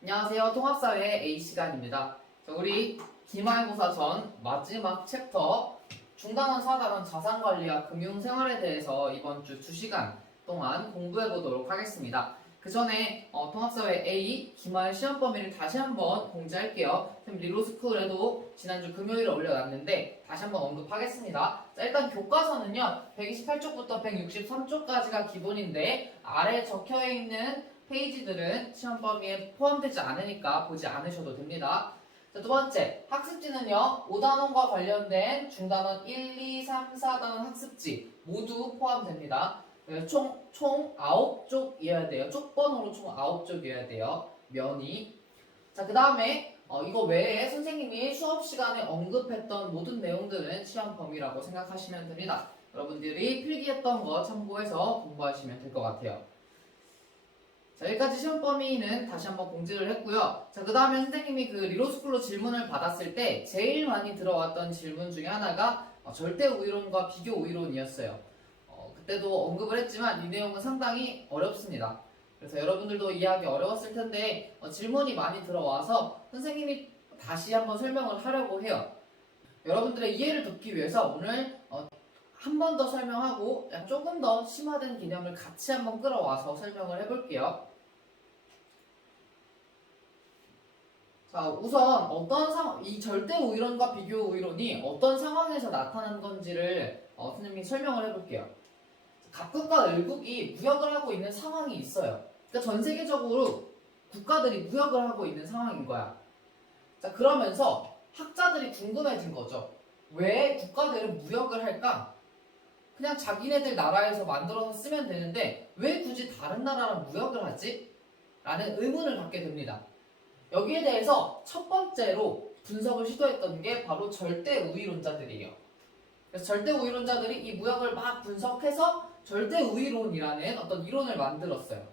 안녕하세요. 통합사회 A시간입니다. 우리 기말고사 전 마지막 챕터 중단원 사단원 자산관리와 금융생활에 대해서 이번 주 2시간 동안 공부해 보도록 하겠습니다. 그 전에 통합사회 A 기말 시험 범위를 다시 한번 공지할게요. 리로스쿨에도 지난주 금요일에 올려놨는데 다시 한번 언급하겠습니다. 자, 일단 교과서는요 128쪽부터 163쪽까지가 기본인데 아래에 적혀있는 페이지들은 시험 범위에 포함되지 않으니까 보지 않으셔도 됩니다. 자, 두 번째, 학습지는요 5단원과 관련된 중단원 1, 2, 3, 4단원 학습지 모두 포함됩니다. 총 9쪽이어야 돼요. 쪽번호로 총 9쪽이어야 돼요. 면이. 자, 그 다음에 이거 외에 선생님이 수업 시간에 언급했던 모든 내용들은 시험 범위라고 생각하시면 됩니다. 여러분들이 필기했던 거 참고해서 공부하시면 될 것 같아요. 자, 여기까지 시험 범위는 다시 한번 공지를 했고요. 자, 그 다음에 선생님이 그 리로스쿨로 질문을 받았을 때 제일 많이 들어왔던 질문 중에 하나가 절대 우위론과 비교 우위론이었어요. 그때도 언급을 했지만 이 내용은 상당히 어렵습니다. 그래서 여러분들도 이해하기 어려웠을 텐데 질문이 많이 들어와서 선생님이 다시 한번 설명을 하려고 해요. 여러분들의 이해를 돕기 위해서 오늘 한 번 더 설명하고 조금 더 심화된 개념을 같이 한번 끌어와서 설명을 해볼게요. 자, 우선 이 절대 우위론과 비교 우위론이 어떤 상황에서 나타난 건지를 선생님이 설명을 해볼게요. 각국과 을국이 무역을 하고 있는 상황이 있어요. 그러니까 전 세계적으로 국가들이 무역을 하고 있는 상황인 거야. 자, 그러면서 학자들이 궁금해진 거죠. 왜 국가들은 무역을 할까? 그냥 자기네들 나라에서 만들어서 쓰면 되는데 왜 굳이 다른 나라랑 무역을 하지? 라는 의문을 갖게 됩니다. 여기에 대해서 첫 번째로 분석을 시도했던 게 바로 절대 우위론자들이에요. 그래서 절대 우위론자들이 이 무역을 막 분석해서 절대 우위론이라는 어떤 이론을 만들었어요.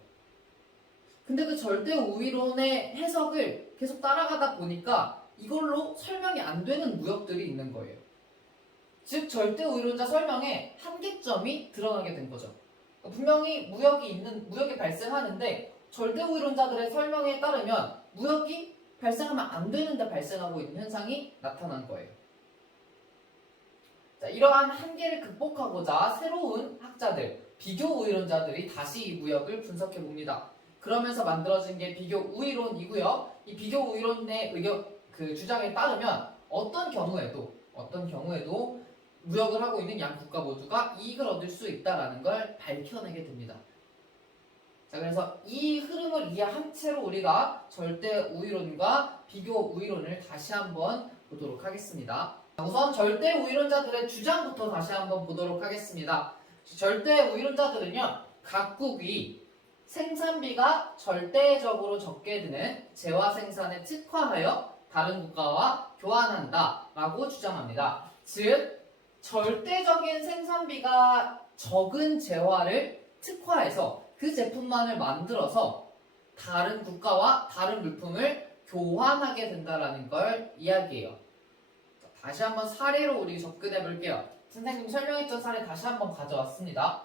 근데 그 절대 우위론의 해석을 계속 따라가다 보니까 이걸로 설명이 안 되는 무역들이 있는 거예요. 즉 절대 우위론자 설명에 한계점이 드러나게 된 거죠. 분명히 무역이 발생하는데 절대 우위론자들의 설명에 따르면 무역이 발생하면 안 되는데 발생하고 있는 현상이 나타난 거예요. 자, 이러한 한계를 극복하고자 새로운 학자들, 비교 우위론자들이 다시 이 무역을 분석해 봅니다. 그러면서 만들어진 게 비교 우위론이고요. 이 비교 우위론의 주장에 따르면 어떤 경우에도 무역을 하고 있는 양 국가 모두가 이익을 얻을 수 있다는 걸 밝혀내게 됩니다. 자, 그래서 이 흐름을 이해한 채로 우리가 절대 우위론과 비교 우위론을 다시 한번 보도록 하겠습니다. 우선 절대 우위론자들의 주장부터 다시 한번 보도록 하겠습니다. 절대 우위론자들은요, 각국이 생산비가 절대적으로 적게 드는 재화 생산에 특화하여 다른 국가와 교환한다 라고 주장합니다. 즉, 절대적인 생산비가 적은 재화를 특화해서 그 제품만을 만들어서 다른 국가와 다른 물품을 교환하게 된다는 걸 이야기해요. 다시 한번 사례로 우리 접근해 볼게요. 선생님 설명했던 사례 다시 한번 가져왔습니다.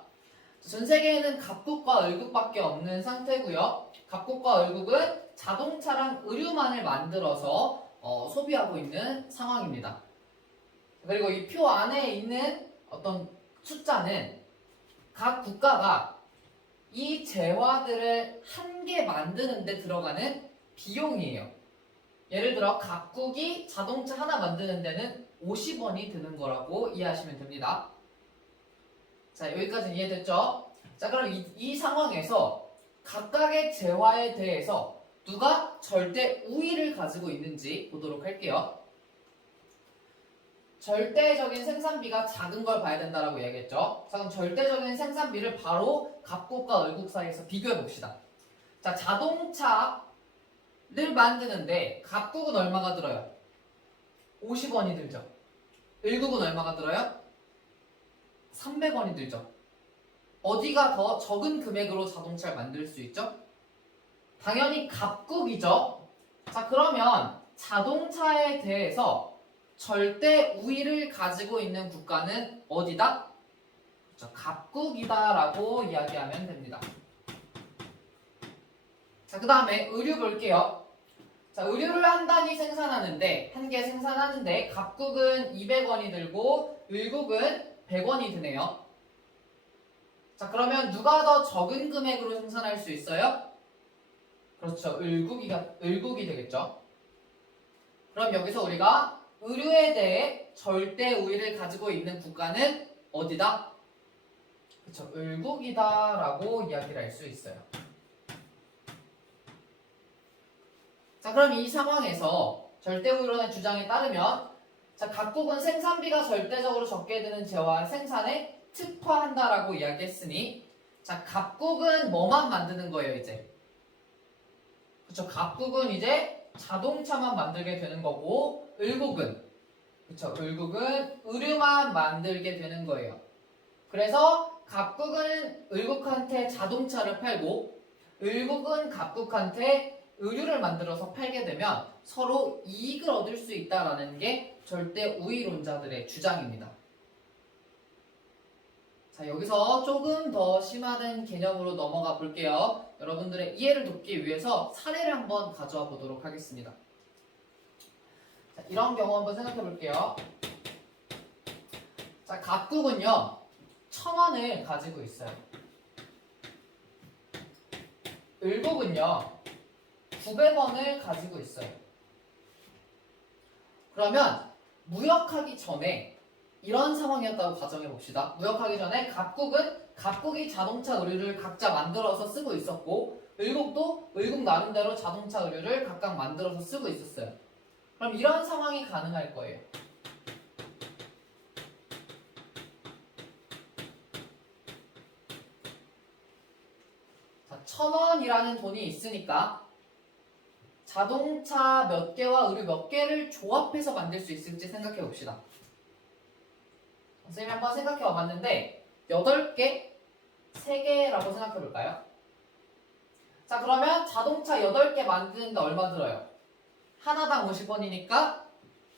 전 세계에는 갑국과 을국밖에 없는 상태고요. 갑국과 을국은 자동차랑 의류만을 만들어서 소비하고 있는 상황입니다. 그리고 이 표 안에 있는 어떤 숫자는 각 국가가 이 재화들을 한 개 만드는 데 들어가는 비용이에요. 예를 들어 각국이 자동차 하나 만드는 데는 50원이 드는 거라고 이해하시면 됩니다. 자, 여기까지는 이해됐죠? 자, 그럼 이 상황에서 각각의 재화에 대해서 누가 절대 우위를 가지고 있는지 보도록 할게요. 절대적인 생산비가 작은 걸 봐야 된다라고 이야기했죠. 자, 그럼 절대적인 생산비를 바로 갑국과 을국 사이에서 비교해 봅시다. 자, 자동차를 만드는데 갑국은 얼마가 들어요? 50원이 들죠. 을국은 얼마가 들어요? 300원이 들죠. 어디가 더 적은 금액으로 자동차를 만들 수 있죠? 당연히 갑국이죠. 자, 그러면 자동차에 대해서 절대 우위를 가지고 있는 국가는 어디다? 그렇죠. 갑국이다라고 이야기하면 됩니다. 자, 그 다음에 의류 볼게요. 자, 의류를 한 단위 생산하는데, 한 개 생산하는데, 갑국은 200원이 들고, 을국은 100원이 드네요. 자, 그러면 누가 더 적은 금액으로 생산할 수 있어요? 그렇죠. 을국이 되겠죠. 그럼 여기서 우리가 의류에 대해 절대 우위를 가지고 있는 국가는 어디다? 그렇죠. 을국이다라고 이야기를 할 수 있어요. 자, 그럼 이 상황에서 절대우위론의 주장에 따르면 자, 각국은 생산비가 절대적으로 적게 드는 재화 생산에 특화한다라고 이야기했으니 자, 각국은 뭐만 만드는 거예요, 이제? 그렇죠. 각국은 이제 자동차만 만들게 되는 거고 을국은 그렇죠. 을국은 의류만 만들게 되는 거예요. 그래서 갑국은 을국한테 자동차를 팔고 을국은 갑국한테 의류를 만들어서 팔게 되면 서로 이익을 얻을 수 있다라는 게 절대 우위론자들의 주장입니다. 자, 여기서 조금 더 심화된 개념으로 넘어가 볼게요. 여러분들의 이해를 돕기 위해서 사례를 한번 가져와 보도록 하겠습니다. 자, 이런 경우 한번 생각해 볼게요. 자, 갑국은요 1000원을 가지고 있어요. 을국은요 900원을 가지고 있어요. 그러면 무역하기 전에 이런 상황이었다고 가정해 봅시다. 무역하기 전에 갑국이 자동차 의류를 각자 만들어서 쓰고 있었고 을국도 을국 나름대로 자동차 의류를 각각 만들어서 쓰고 있었어요. 그럼 이런 상황이 가능할 거예요. 자, 1000원이라는 돈이 있으니까 자동차 몇 개와 의류 몇 개를 조합해서 만들 수 있을지 생각해 봅시다. 선생님이 한번 생각해 와봤는데 8개, 3개라고 생각해 볼까요? 자, 그러면 자동차 8개 만드는데 얼마 들어요? 하나당 50원이니까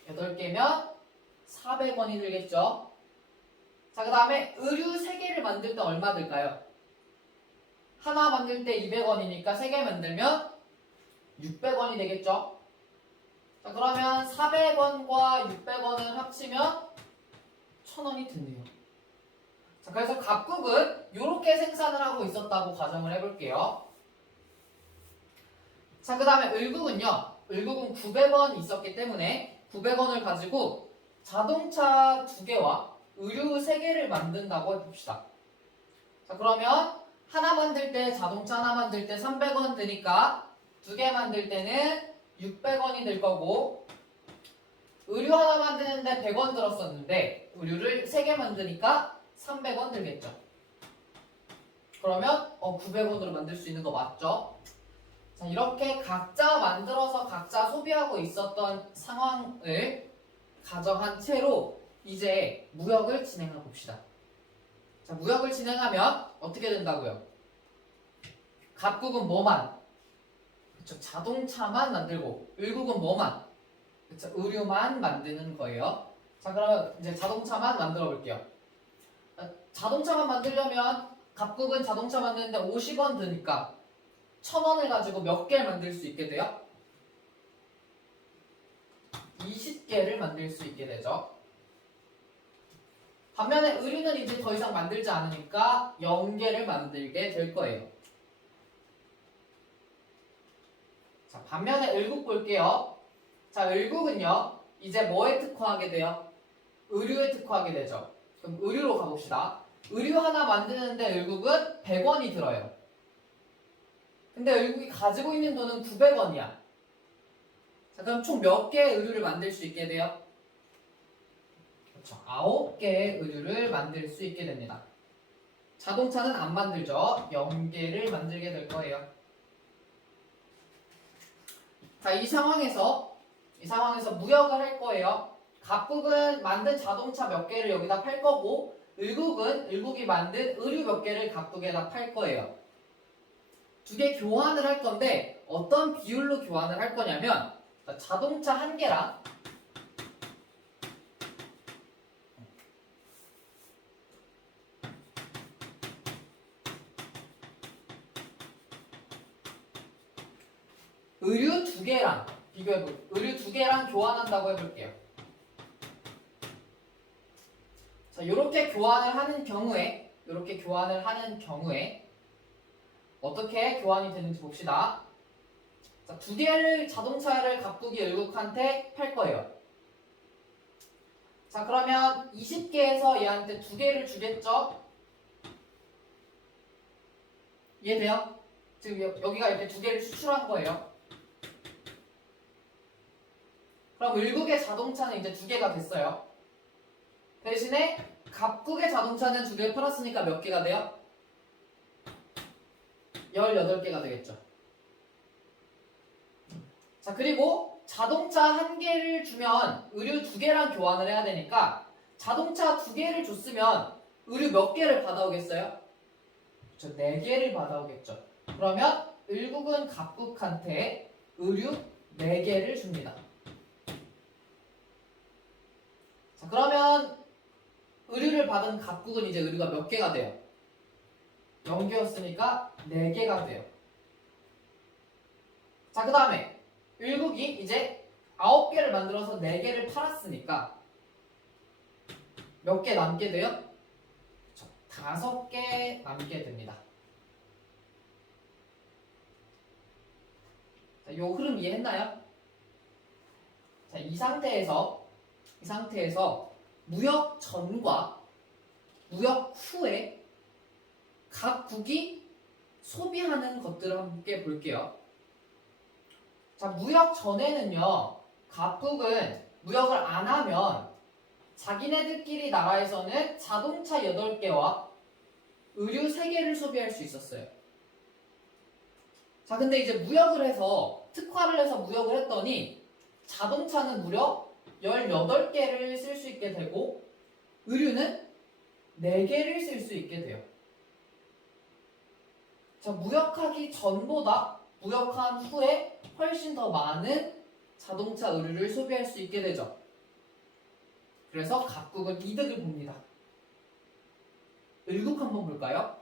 8개면 400원이 들겠죠? 자, 그 다음에 의류 3개를 만들 때 얼마 들까요? 하나 만들 때 200원이니까 3개 만들면 600원이 되겠죠? 자, 그러면 400원과 600원을 합치면 1000원이 드네요. 자, 그래서 갑국은 이렇게 생산을 하고 있었다고 가정을 해볼게요. 자, 그 다음에 을국은요. 을국은 900원 있었기 때문에 900원을 가지고 자동차 2개와 의류 3개를 만든다고 해봅시다. 자, 그러면 하나 만들 때 자동차 하나 만들 때 300원 드니까 2개 만들 때는 600원이 될 거고 의류 하나 만드는데 100원 들었었는데 의류를 3개 만드니까 300원 들겠죠. 그러면 900원으로 만들 수 있는 거 맞죠? 자, 이렇게 각자 만들어서 각자 소비하고 있었던 상황을 가정한 채로 이제 무역을 진행해 봅시다. 자, 무역을 진행하면 어떻게 된다고요? 갑국은 뭐만? 그쵸, 자동차만 만들고 을국은 뭐만? 그쵸, 의류만 만드는 거예요. 자, 그러면 이제 자동차만 만들어 볼게요. 자동차만 만들려면 갑국은 자동차 만드는데 50원 드니까 1000원을 가지고 몇 개를 만들 수 있게 돼요? 20개를 만들 수 있게 되죠. 반면에 의류는 이제 더 이상 만들지 않으니까 0개를 만들게 될 거예요. 자, 반면에 을국 볼게요. 자, 을국은요 이제 뭐에 특화하게 돼요? 의류에 특화하게 되죠. 그럼 의류로 가봅시다. 의류 하나 만드는데 을국은 100원이 들어요. 근데 을국이 가지고 있는 돈은 900원이야. 자, 그럼 총 몇 개의 의류를 만들 수 있게 돼요? 그렇죠. 9개의 의류를 만들 수 있게 됩니다. 자동차는 안 만들죠. 0개를 만들게 될 거예요. 자, 이 상황에서 무역을 할 거예요. 갑국은 만든 자동차 몇 개를 여기다 팔 거고 을국이 만든 의류 몇 개를 갑국에다 팔 거예요. 2개 교환을 할 건데 어떤 비율로 교환을 할 거냐면 자동차 1개랑 의류 두 개랑 의류 두 개랑 교환한다고 해볼게요. 자, 이렇게 교환을 하는 경우에 어떻게 교환이 되는지 봅시다. 자, 두 개를 자동차를 갑국이 을국한테 팔 거예요. 자, 그러면 20개에서 얘한테 두 개를 주겠죠? 이해돼요? 지금 여기가 이렇게 두 개를 수출한 거예요. 그럼 을국의 자동차는 이제 두 개가 됐어요. 대신에 갑국의 자동차는 두 개를 팔았으니까 몇 개가 돼요? 18개가 되겠죠. 자, 그리고 자동차 한 개를 주면 의류 두 개랑 교환을 해야 되니까 자동차 두 개를 줬으면 의류 몇 개를 받아오겠어요? 그렇죠. 4개를 받아오겠죠. 그러면 을국은 갑국한테 의류 4개를 줍니다. 자, 그러면 의류를 받은 갑국은 이제 의류가 몇 개가 돼요? 0개였으니까 4개가 돼요. 자, 그 다음에 을국이 이제 9개를 만들어서 4개를 팔았으니까 몇 개 남게 돼요? 5개 남게 됩니다. 자, 요 흐름 이해했나요? 자, 이 상태에서 무역 전과 무역 후에 각 국이 소비하는 것들을 함께 볼게요. 자, 무역 전에는요, 각국은 무역을 안 하면 자기네들끼리 나라에서는 자동차 8개와 의류 3개를 소비할 수 있었어요. 자, 근데 이제 무역을 해서 특화를 해서 무역을 했더니 자동차는 무려 18개를 쓸 수 있게 되고 의류는 4개를 쓸 수 있게 돼요. 자, 무역하기 전보다 무역한 후에 훨씬 더 많은 자동차 의류를 소비할 수 있게 되죠. 그래서 각국은 이득을 봅니다. 을국 한번 볼까요?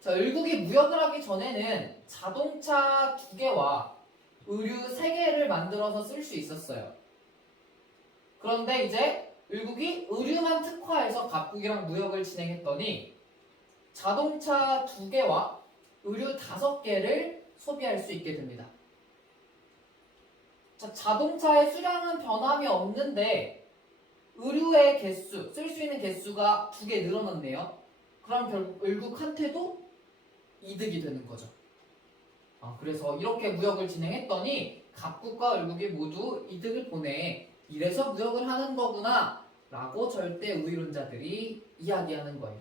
자, 을국이 무역을 하기 전에는 자동차 2개와 의류 3개를 만들어서 쓸 수 있었어요. 그런데 이제 을국이 의류만 특화해서 각국이랑 무역을 진행했더니 자동차 2개와 의류 5개를 소비할 수 있게 됩니다. 자, 자동차의 수량은 변함이 없는데 의류의 개수, 쓸 수 있는 개수가 2개 늘어났네요. 그럼 결국 을국한테도 이득이 되는 거죠. 그래서 이렇게 무역을 진행했더니 각국과 을국이 모두 이득을 보내. 이래서 무역을 하는 거구나 라고 절대 우위론자들이 이야기하는 거예요.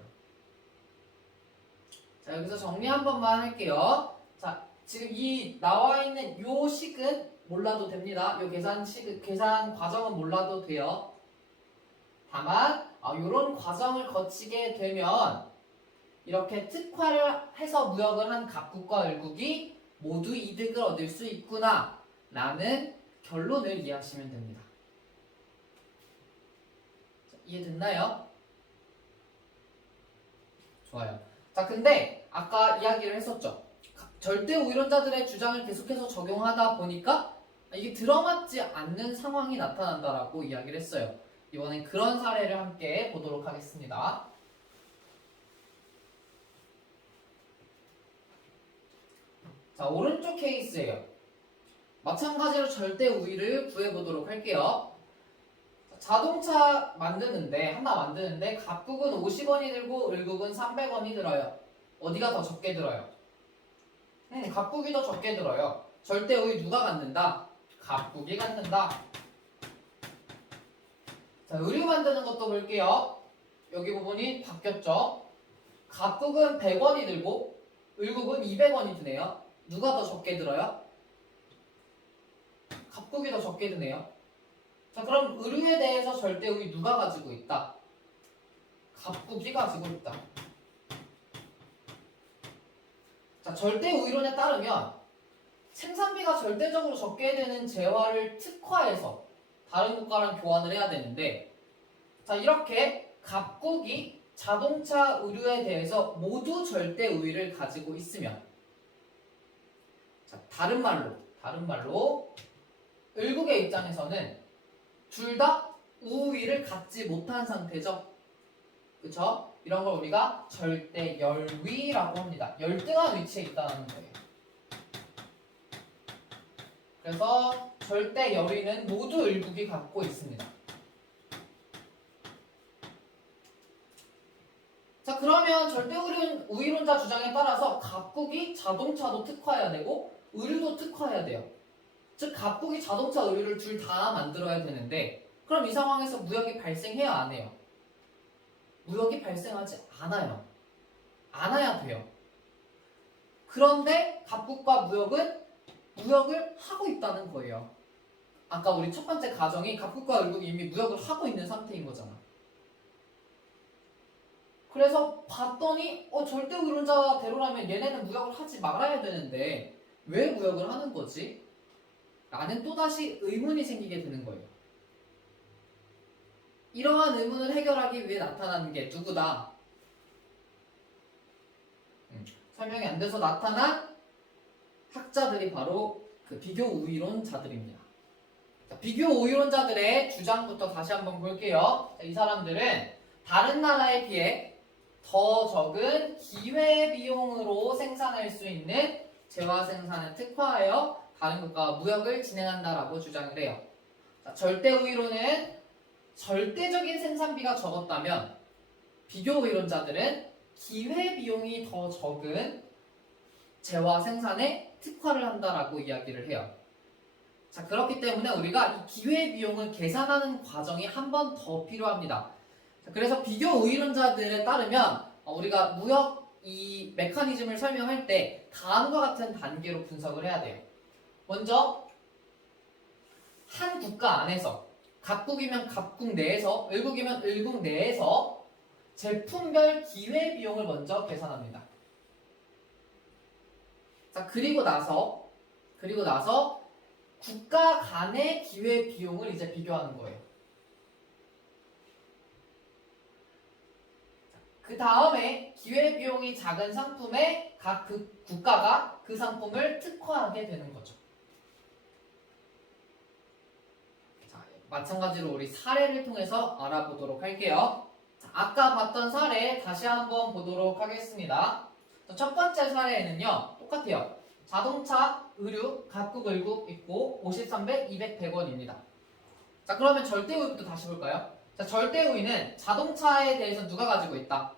자, 여기서 정리 한 번만 할게요. 자, 지금 이 나와 있는 요 식은 몰라도 됩니다. 요 계산 과정은 몰라도 돼요. 다만 요런 과정을 거치게 되면 이렇게 특화를 해서 무역을 한 각국과 을국이 모두 이득을 얻을 수 있구나 라는 결론을 이해하시면 됩니다. 자, 이해됐나요? 좋아요. 자, 근데 아까 이야기를 했었죠. 절대 우위론자들의 주장을 계속해서 적용하다 보니까 이게 들어맞지 않는 상황이 나타난다라고 이야기를 했어요. 이번엔 그런 사례를 함께 보도록 하겠습니다. 자, 오른쪽 케이스예요. 마찬가지로 절대 우위를 구해보도록 할게요. 자동차 하나 만드는데 갑국은 50원이 들고 을국은 300원이 들어요. 어디가 더 적게 들어요? 갑국이 더 적게 들어요. 절대 우위 누가 갖는다? 갑국이 갖는다. 자, 의류 만드는 것도 볼게요. 여기 부분이 바뀌었죠? 갑국은 100원이 들고 을국은 200원이 드네요. 누가 더 적게 들어요? 갑국이 더 적게 드네요. 자, 그럼 의류에 대해서 절대 우위 누가 가지고 있다? 갑국이 가지고 있다. 자, 절대 우위론에 따르면 생산비가 절대적으로 적게 되는 재화를 특화해서 다른 국가랑 교환을 해야 되는데, 자, 이렇게 갑국이 자동차 의류에 대해서 모두 절대 우위를 가지고 있으면, 자, 다른 말로 다른 말로 을국의 입장에서는 둘 다 우위를 갖지 못한 상태죠. 그쵸? 이런 걸 우리가 절대 열위라고 합니다. 열등한 위치에 있다는 거예요. 그래서 절대 열위는 모두 을국이 갖고 있습니다. 자, 그러면 절대 우위론자 주장에 따라서 갑국이 자동차도 특화해야 되고 의류도 특화해야 돼요. 즉 갑국이 자동차, 의류를 둘 다 만들어야 되는데 그럼 이 상황에서 무역이 발생해야 안 해요? 무역이 발생하지 않아요. 않아야 돼요. 그런데 갑국과 무역은 무역을 하고 있다는 거예요. 아까 우리 첫 번째 가정이 갑국과 을국이 이미 무역을 하고 있는 상태인 거잖아. 그래서 봤더니 절대 의론자대로라면 얘네는 무역을 하지 말아야 되는데 왜 무역을 하는 거지? 라는 또다시 의문이 생기게 되는 거예요. 이러한 의문을 해결하기 위해 나타나는 게 누구다? 설명이 안 돼서 나타난 학자들이 바로 그 비교 우위론자들입니다. 자, 비교 우위론자들의 주장부터 다시 한번 볼게요. 자, 이 사람들은 다른 나라에 비해 더 적은 기회비용으로 생산할 수 있는 재화 생산을 특화하여 다른 국가와 무역을 진행한다라고 주장을 해요. 자, 절대 우위론은 절대적인 생산비가 적었다면 비교 우위론자들은 기회비용이 더 적은 재화 생산에 특화를 한다라고 이야기를 해요. 자, 그렇기 때문에 우리가 이 기회비용을 계산하는 과정이 한 번 더 필요합니다. 그래서 비교 우위론자들에 따르면 우리가 무역 이 메커니즘을 설명할 때 다음과 같은 단계로 분석을 해야 돼요. 먼저 한 국가 안에서 갑국이면 갑국 내에서 을국이면 을국 내에서 제품별 기회비용을 먼저 계산합니다. 자, 그리고 나서 국가 간의 기회비용을 이제 비교하는 거예요. 그 다음에 기회비용이 작은 상품에 각 그 국가가 그 상품을 특화하게 되는 거죠. 자, 마찬가지로 우리 사례를 통해서 알아보도록 할게요. 자, 아까 봤던 사례 다시 한번 보도록 하겠습니다. 첫 번째 사례에는요, 똑같아요. 자동차, 의류, 갑국, 을국 있고 5300, 200, 100원입니다. 자, 그러면 절대우위부터 다시 볼까요? 자, 절대우위는 자동차에 대해서 누가 가지고 있다?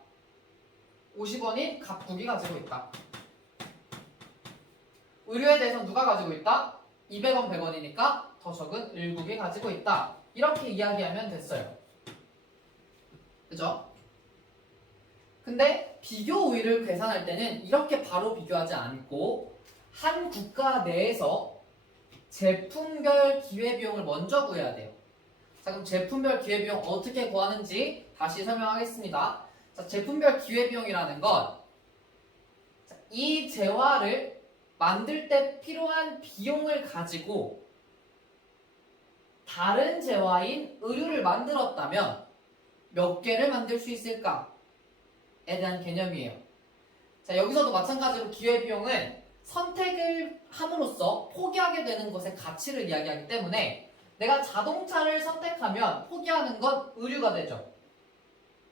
50원인 갑국이 가지고 있다. 의류에 대해서 누가 가지고 있다? 200원, 100원이니까 더 적은 을국이 가지고 있다. 이렇게 이야기하면 됐어요. 그죠? 근데 비교 우위를 계산할 때는 이렇게 바로 비교하지 않고 한 국가 내에서 제품별 기회비용을 먼저 구해야 돼요. 자, 그럼 제품별 기회비용 어떻게 구하는지 다시 설명하겠습니다. 자, 제품별 기회비용이라는 건 이 재화를 만들 때 필요한 비용을 가지고 다른 재화인 의류를 만들었다면 몇 개를 만들 수 있을까에 대한 개념이에요. 자, 여기서도 마찬가지로 기회비용은 선택을 함으로써 포기하게 되는 것의 가치를 이야기하기 때문에 내가 자동차를 선택하면 포기하는 건 의류가 되죠.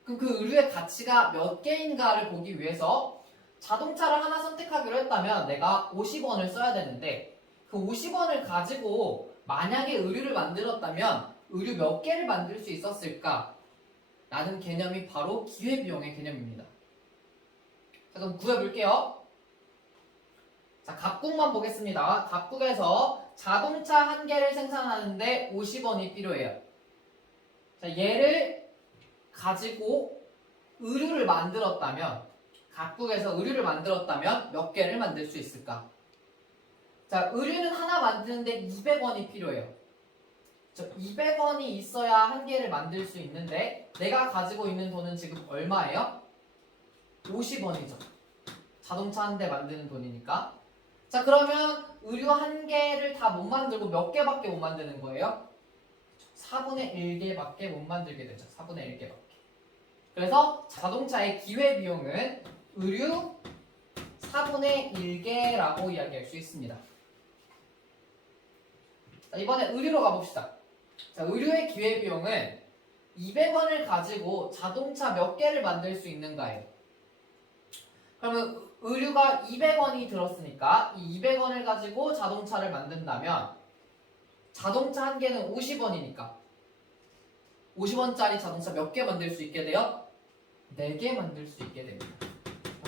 그럼 그 의류의 가치가 몇 개인가를 보기 위해서 자동차를 하나 선택하기로 했다면 내가 50원을 써야 되는데 그 50원을 가지고 만약에 의류를 만들었다면 의류 몇 개를 만들 수 있었을까? 라는 개념이 바로 기회비용의 개념입니다. 자, 그럼 구해볼게요. 자, 갑국만 보겠습니다. 갑국에서 자동차 한 개를 생산하는데 50원이 필요해요. 자, 얘를 가지고 의류를 만들었다면 갑국에서 의류를 만들었다면 몇 개를 만들 수 있을까? 자, 의류는 하나 만드는데 200원이 필요해요. 200원이 있어야 한 개를 만들 수 있는데 내가 가지고 있는 돈은 지금 얼마예요? 50원이죠. 자동차 한 대 만드는 돈이니까. 자, 그러면 의류 한 개를 다 못 만들고 몇 개밖에 못 만드는 거예요? 4분의 1개밖에 못 만들게 되죠. 4분의 1개밖에. 그래서 자동차의 기회비용은 의류 4분의 1개라고 이야기할 수 있습니다. 자, 이번에 의류로 가봅시다. 자, 의류의 기회비용은 200원을 가지고 자동차 몇 개를 만들 수 있는가예요. 그러면 의류가 200원이 들었으니까 이 200원을 가지고 자동차를 만든다면 자동차 한 개는 50원이니까 50원짜리 자동차 몇 개 만들 수 있게 돼요? 4개 만들 수 있게 됩니다.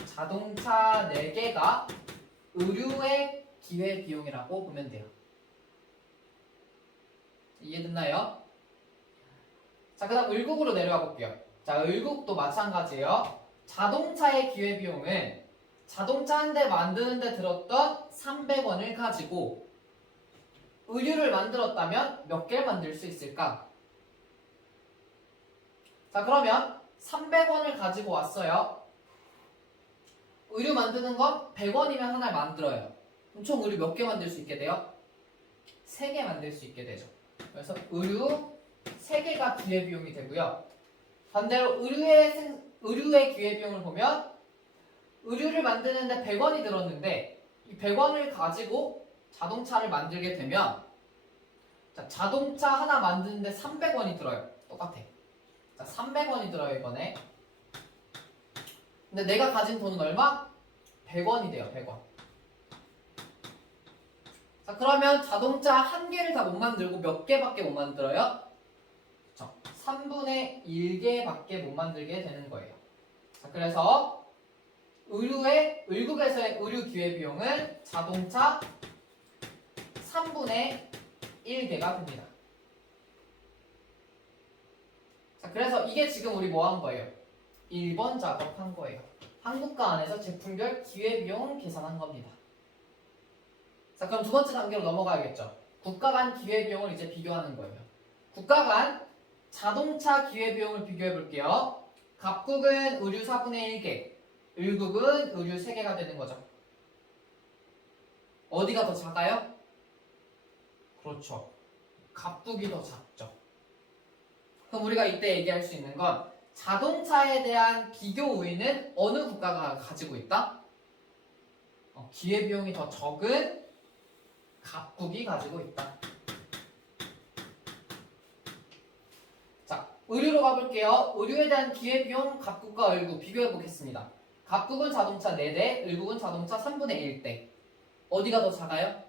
자동차 4개가 의류의 기회비용이라고 보면 돼요. 이해됐나요? 자, 그 다음 을국으로 내려와 볼게요. 자, 을국도 마찬가지예요. 자동차의 기회비용은 자동차 한 대 만드는데 들었던 300원을 가지고 의류를 만들었다면 몇 개를 만들 수 있을까? 자, 그러면 300원을 가지고 왔어요. 의류 만드는 건 100원이면 하나를 만들어요. 그럼 총 의류 몇 개 만들 수 있게 돼요? 3개 만들 수 있게 되죠. 그래서 의류 3개가 기회비용이 되고요. 반대로 의류의 기회비용을 보면 의류를 만드는데 100원이 들었는데 이 100원을 가지고 자동차를 만들게 되면 자, 자동차 하나 만드는데 300원이 들어요. 똑같아. 자, 300원이 들어요 이번에. 근데 내가 가진 돈은 얼마? 100원이 돼요. 100원. 자, 그러면 자동차 한 개를 다 못 만들고 몇 개밖에 못 만들어요? 3분의 1개밖에 못 만들게 되는 거예요. 자, 그래서 을국에서의 의류 기회비용은 자동차 3분의 1개가 됩니다. 자, 그래서 이게 지금 우리 뭐 한 거예요? 1번 작업한 거예요. 한국가 안에서 제품별 기회비용 계산한 겁니다. 자, 그럼 두 번째 단계로 넘어가야겠죠. 국가 간 기회비용을 이제 비교하는 거예요. 국가 간 자동차 기회비용을 비교해 볼게요. 갑국은 의류 4분의 1개, 을국은 의류 3개가 되는 거죠. 어디가 더 작아요? 그렇죠. 갑국이 더 작죠. 그럼 우리가 이때 얘기할 수 있는 건 자동차에 대한 비교 우위는 어느 국가가 가지고 있다? 기회비용이 더 적은 갑국이 가지고 있다. 자, 의류로 가볼게요. 의류에 대한 기회비용 갑국과 을국 비교해 보겠습니다. 갑국은 자동차 4대, 을국은 자동차 3분의 1대. 어디가 더 작아요?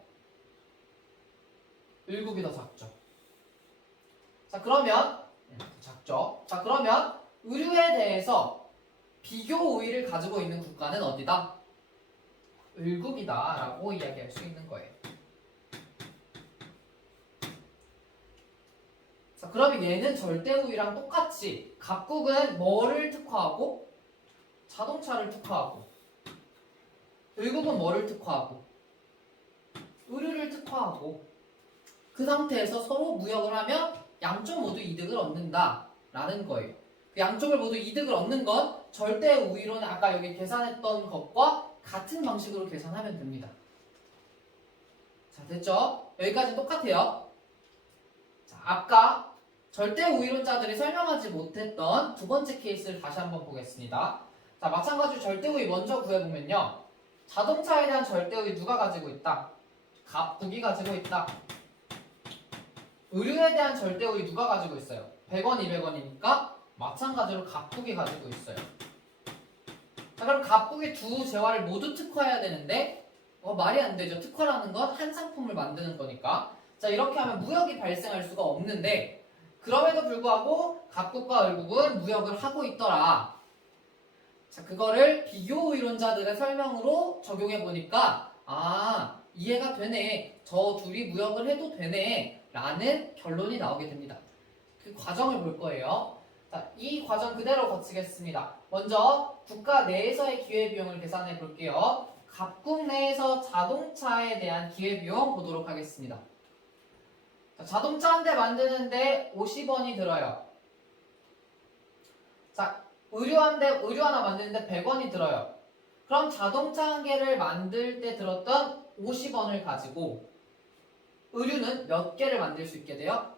을국이 더 작죠. 자, 그러면 작죠. 자, 그러면 의류에 대해서 비교 우위를 가지고 있는 국가는 어디다? 을국이다 라고 이야기할 수 있는 거예요. 자, 그러면 얘는 절대 우위랑 똑같이 갑국은 뭐를 특화하고? 자동차를 특화하고, 을국은 뭐를 특화하고? 의류를 특화하고. 그 상태에서 서로 무역을 하면 양쪽 모두 이득을 얻는다라는 거예요. 그 양쪽을 모두 이득을 얻는 건 절대 우위로는 아까 여기 계산했던 것과 같은 방식으로 계산하면 됩니다. 자, 됐죠? 여기까지 똑같아요. 자, 아까 절대 우위론자들이 설명하지 못했던 두 번째 케이스를 다시 한번 보겠습니다. 자, 마찬가지로 절대 우위 먼저 구해보면요. 자동차에 대한 절대 우위 누가 가지고 있다? 갑국이 가지고 있다. 의류에 대한 절대 우위 누가 가지고 있어요? 100원, 200원이니까 마찬가지로 갑국이 가지고 있어요. 자, 그럼 갑국이 두 재화를 모두 특화해야 되는데 말이 안 되죠. 특화라는 건 한 상품을 만드는 거니까. 자, 이렇게 하면 무역이 발생할 수가 없는데 그럼에도 불구하고 갑국과 을국은 무역을 하고 있더라. 자, 그거를 비교 이론자들의 설명으로 적용해 보니까 이해가 되네. 저 둘이 무역을 해도 되네. 라는 결론이 나오게 됩니다. 그 과정을 볼 거예요. 자, 이 과정 그대로 거치겠습니다. 먼저 국가 내에서의 기회비용을 계산해 볼게요. 갑국 내에서 자동차에 대한 기회비용 보도록 하겠습니다. 자, 자동차 한 대 만드는데 50원이 들어요. 자, 의류 하나 만드는데 100원이 들어요. 그럼 자동차 한 개를 만들 때 들었던 50원을 가지고 의류는 몇 개를 만들 수 있게 돼요?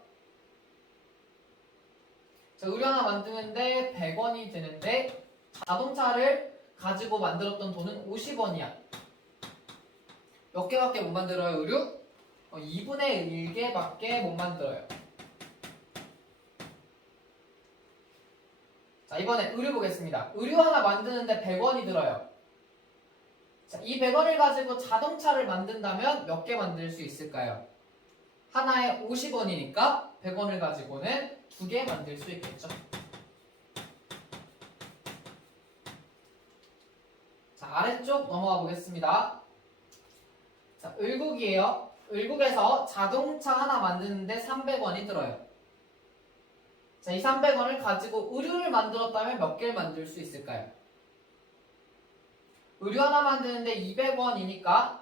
자, 의류 하나 만드는데 100원이 드는데 자동차를 가지고 만들었던 돈은 50원이야. 몇 개밖에 못 만들어요, 의류? 2분의 1개밖에 못 만들어요. 자, 이번에 의류 보겠습니다. 의류 하나 만드는데 100원이 들어요. 자, 이 100원을 가지고 자동차를 만든다면 몇 개 만들 수 있을까요? 하나에 50원이니까 100원을 가지고는 2개 만들 수 있겠죠. 자, 아래쪽 넘어가 보겠습니다. 자, 을국이에요. 을국에서 자동차 하나 만드는데 300원이 들어요. 자, 이 300원을 가지고 의류를 만들었다면 몇 개를 만들 수 있을까요? 의류 하나 만드는데 200원이니까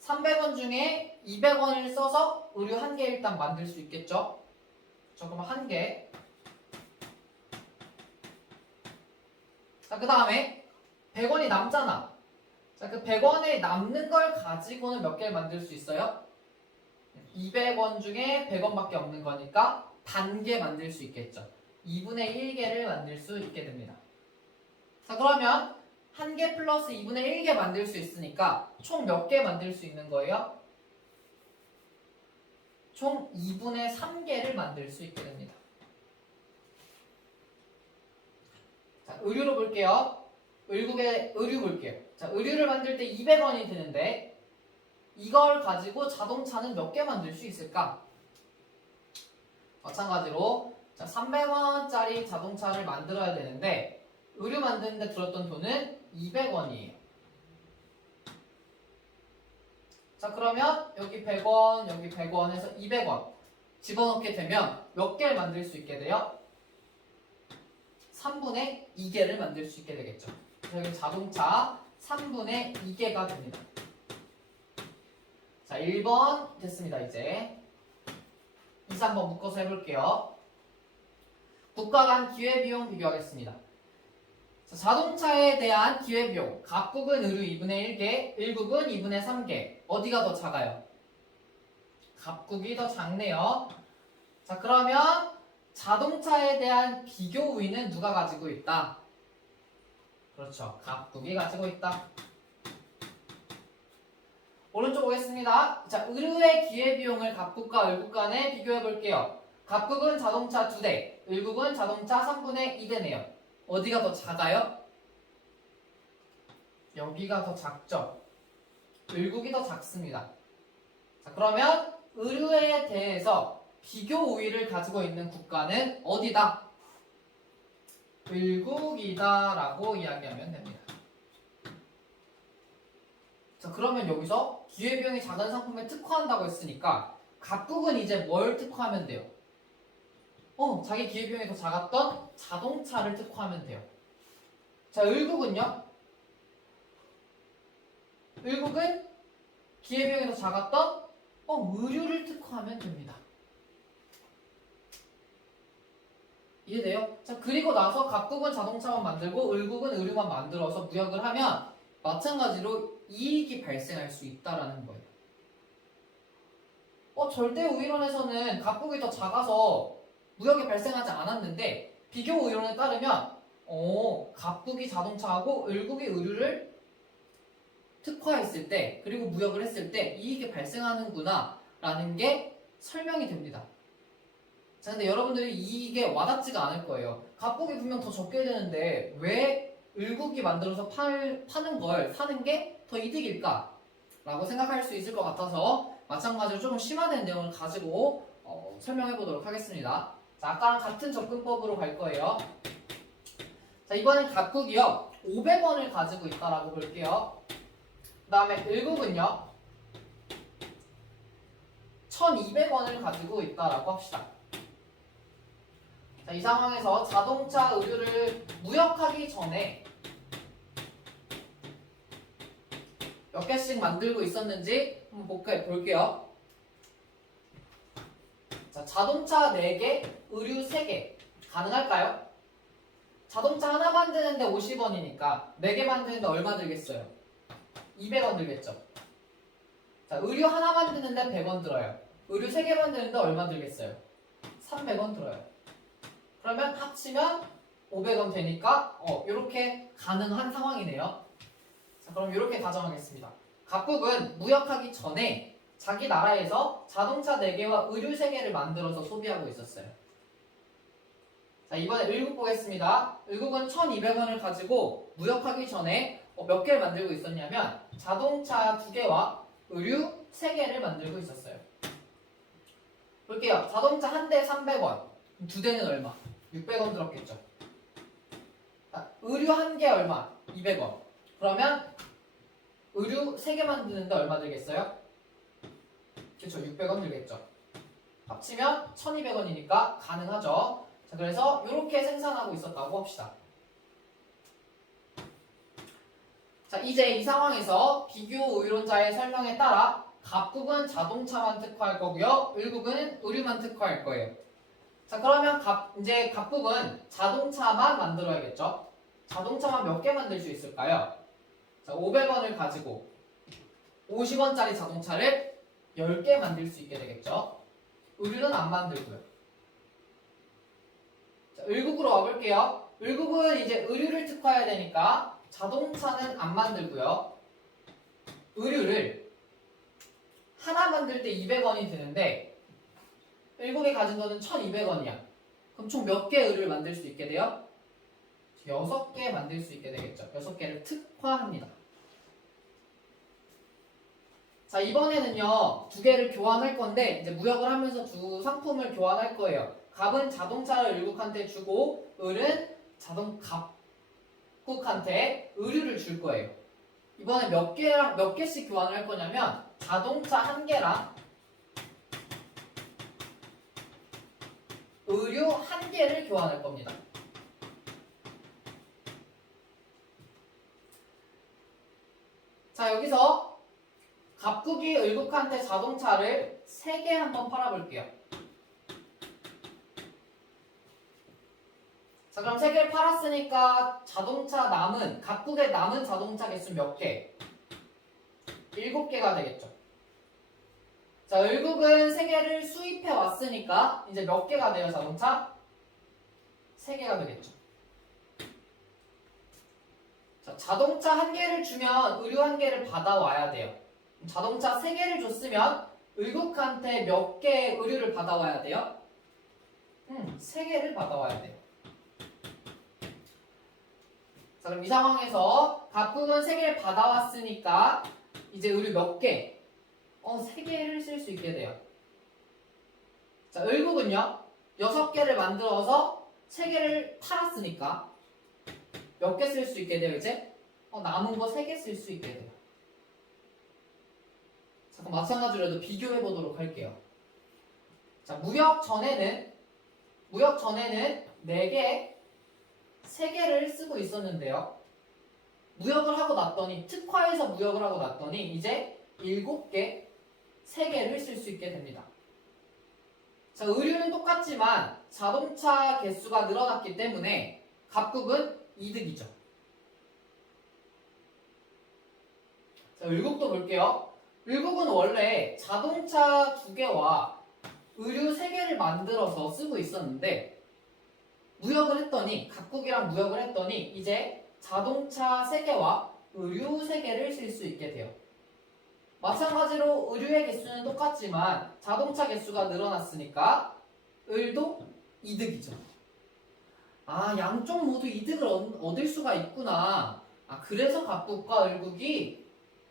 300원 중에 200원을 써서 의류 한 개 일단 만들 수 있겠죠? 그러면 한 개. 자, 그 다음에 100원이 남잖아. 자, 그 100원에 남는 걸 가지고는 몇 개를 만들 수 있어요? 200원 중에 100원밖에 없는 거니까 반개 만들 수 있겠죠. 2분의 1개를 만들 수 있게 됩니다. 자, 그러면 1개 플러스 2분의 1개 만들 수 있으니까 총 몇 개 만들 수 있는 거예요? 총 2분의 3개를 만들 수 있게 됩니다. 자, 의류로 볼게요. 을국의 의류 볼게요. 자, 의류를 만들 때 200원이 드는데 이걸 가지고 자동차는 몇 개 만들 수 있을까? 마찬가지로 자, 300원짜리 자동차를 만들어야 되는데 의류 만드는데 들었던 돈은 200원이에요. 자, 그러면 여기 100원, 여기 100원에서 200원 집어넣게 되면 몇 개를 만들 수 있게 돼요? 3분의 2개를 만들 수 있게 되겠죠. 여기 자동차 3분의 2개가 됩니다. 자, 1번 됐습니다. 이제 2, 3번 묶어서 해볼게요. 국가 간 기회비용 비교하겠습니다. 자, 자동차에 대한 기회비용 갑국은 의류 2분의 1개, 을국은 2분의 3개. 어디가 더 작아요? 갑국이 더 작네요. 자, 그러면 자동차에 대한 비교 우위는 누가 가지고 있다? 그렇죠. 갑국이 가지고 있다. 오른쪽 보겠습니다. 자, 의류의 기회비용을 갑국과 을국 간에 비교해 볼게요. 갑국은 자동차 2대, 을국은 자동차 3분의 2대네요. 어디가 더 작아요? 여기가 더 작죠. 을국이 더 작습니다. 자, 그러면 의류에 대해서 비교 우위를 가지고 있는 국가는 어디다? 을국이다 라고 이야기하면 됩니다. 자, 그러면 여기서 기회비용이 작은 상품에 특화한다고 했으니까 갑국은 이제 뭘 특화하면 돼요? 자기 기회비용이 더 작았던 자동차를 특화하면 돼요. 자, 을국은요? 을국은 기회비용이 더 작았던 의류를 특화하면 됩니다. 이해돼요? 자, 그리고 나서 갑국은 자동차만 만들고 을국은 의류만 만들어서 무역을 하면 마찬가지로 이익이 발생할 수 있다라는 거예요. 절대 우위론에서는 갑국이 더 작아서 무역이 발생하지 않았는데 비교 우위론에 따르면 갑국이 자동차하고 을국이 의류를 특화했을 때 그리고 무역을 했을 때 이익이 발생하는구나 라는 게 설명이 됩니다. 자, 근데 여러분들이 이익에 와닿지가 않을 거예요. 갑국이 분명 더 적게 되는데 왜 을국이 만들어서 파는 걸 사는 게 더 이득일까? 라고 생각할 수 있을 것 같아서 마찬가지로 조금 심화된 내용을 가지고 설명해 보도록 하겠습니다. 자, 아까랑 같은 접근법으로 갈 거예요. 자, 이번엔 갑국이요 500원을 가지고 있다라고 볼게요. 그 다음에 을국은요 1200원을 가지고 있다라고 합시다. 자, 이 상황에서 자동차 의류를 무역하기 전에 몇 개씩 만들고 있었는지 한번 볼게요. 자, 자동차 4개, 의류 3개 가능할까요? 자동차 하나 만드는데 50원이니까 4개 만드는데 얼마 들겠어요? 200원 들겠죠. 자, 의류 하나 만드는데 100원 들어요. 의류 3개 만드는데 얼마 들겠어요? 300원 들어요. 그러면 합치면 500원 되니까 이렇게 가능한 상황이네요. 자, 그럼 이렇게 가정하겠습니다. 갑국은 무역하기 전에 자기 나라에서 자동차 4개와 의류 3개를 만들어서 소비하고 있었어요. 자, 이번에 을국 보겠습니다. 을국은 1200원을 가지고 무역하기 전에 몇 개를 만들고 있었냐면 자동차 2개와 의류 3개를 만들고 있었어요. 볼게요. 자동차 한 대 300원, 2대는 얼마? 600원 들었겠죠. 자, 의류 한 개 얼마? 200원. 그러면 의류 3개 만드는데 얼마 들겠어요? 그쵸, 600원 들겠죠. 합치면 1200원이니까 가능하죠. 자, 그래서 이렇게 생산하고 있었다고 합시다. 자, 이제 이 상황에서 비교 의론자의 설명에 따라 갑국은 자동차만 특화할 거고요. 을국은 의류만 특화할 거예요. 자, 그러면 이제 갑국은 자동차만 만들어야겠죠. 자동차만 몇 개 만들 수 있을까요? 자, 500원을 가지고 50원짜리 자동차를 10개 만들 수 있게 되겠죠. 의류는 안 만들고요. 자, 을국으로 와볼게요. 을국은 이제 의류를 특화해야 되니까 자동차는 안 만들고요. 의류를 하나 만들 때 200원이 드는데 을국이 가진 돈은 1200원이야. 그럼 총 몇 개 의류를 만들 수 있게 돼요? 6개 만들 수 있게 되겠죠. 6개를 특화합니다. 자, 이번에는요 2개를 교환할 건데 이제 무역을 하면서 두 상품을 교환할 거예요. 갑은 자동차를 을국한테 주고 을은 갑국한테 의류를 줄 거예요. 이번에 몇 개씩 교환을 할 거냐면 자동차 1개랑 의류 1개를 교환할 겁니다. 자, 여기서 갑국이 을국한테 자동차를 3개 한번 팔아볼게요. 자, 그럼 3개를 팔았으니까 갑국의 남은 자동차 개수 몇 개? 7개가 되겠죠. 자, 을국은 3개를 수입해 왔으니까 이제 몇 개가 돼요, 자동차? 3개가 되겠죠. 자, 자동차 1개를 주면 의류 1개를 받아와야 돼요. 자동차 3개를 줬으면 을국한테 몇 개의 의류를 받아와야 돼요? 3개를 받아와야 돼요. 자, 그럼 이 상황에서 갑국은 3개를 받아왔으니까 이제 의류 몇 개? 3개를 쓸 수 있게 돼요. 자, 을국은요 6개를 만들어서 3개를 팔았으니까 몇 개 쓸 수 있게 돼요, 이제? 남은 거 3개 쓸 수 있게 돼요. 자, 그럼 마찬가지로 해도 비교해 보도록 할게요. 자, 무역 전에는 4개, 3개를 쓰고 있었는데요. 무역을 하고 났더니, 특화해서 무역을 하고 났더니 이제 7개, 3개를 쓸 수 있게 됩니다. 자, 의류는 똑같지만 자동차 개수가 늘어났기 때문에 갑국은 이득이죠. 자, 을국도 볼게요. 을국은 원래 자동차 2개와 의류 3개를 만들어서 쓰고 있었는데 갑국이랑 무역을 했더니 이제 자동차 3개와 의류 3개를 쓸 수 있게 돼요. 마찬가지로 의류의 개수는 똑같지만 자동차 개수가 늘어났으니까 을도 이득이죠. 아, 양쪽 모두 이득을 얻을 수가 있구나. 아, 그래서 갑국과 을국이